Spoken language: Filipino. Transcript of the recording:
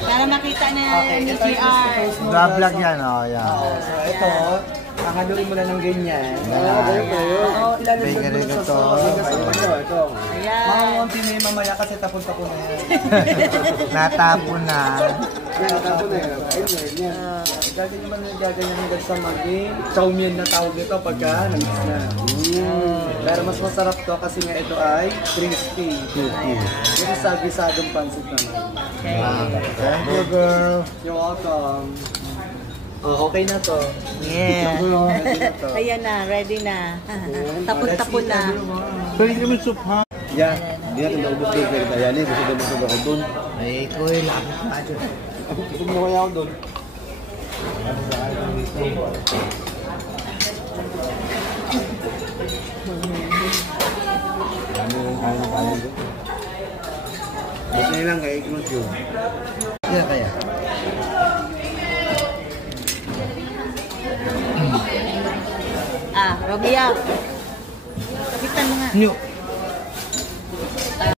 Para makita na yung CR. Vlog yan, oh, yan. So, ito, hahaluin mo na ng ganyan. May ganito to. Ito. Ayan. Mga konti na yung mamaya kasi tapon-tapon na yan. Natapon na. Tapon na yan. Ayun, yan. Gaganyan mo na gaganyan hanggang sa maging chow mein na tawag nito pagka nangis na. Pero mas masarap to kasi nga ito ay crispy. Ito sa gisadong pansit naman. Thank you, girl. You're welcome. Oh, okay na to. Yeah. Ready na to. Ayan na, ready na. Tapon-tapon na. Pwede kami soup, ha? Yeah, hindi natin naubos doon. Pero kaya niya, gusto daw ako doon. Ay, ko yung lapit na dyan. Gusto mo kaya ako doon. Buti lang kay Ignus yun. Yan kaya. Romeo. Kapitan mo nga. New.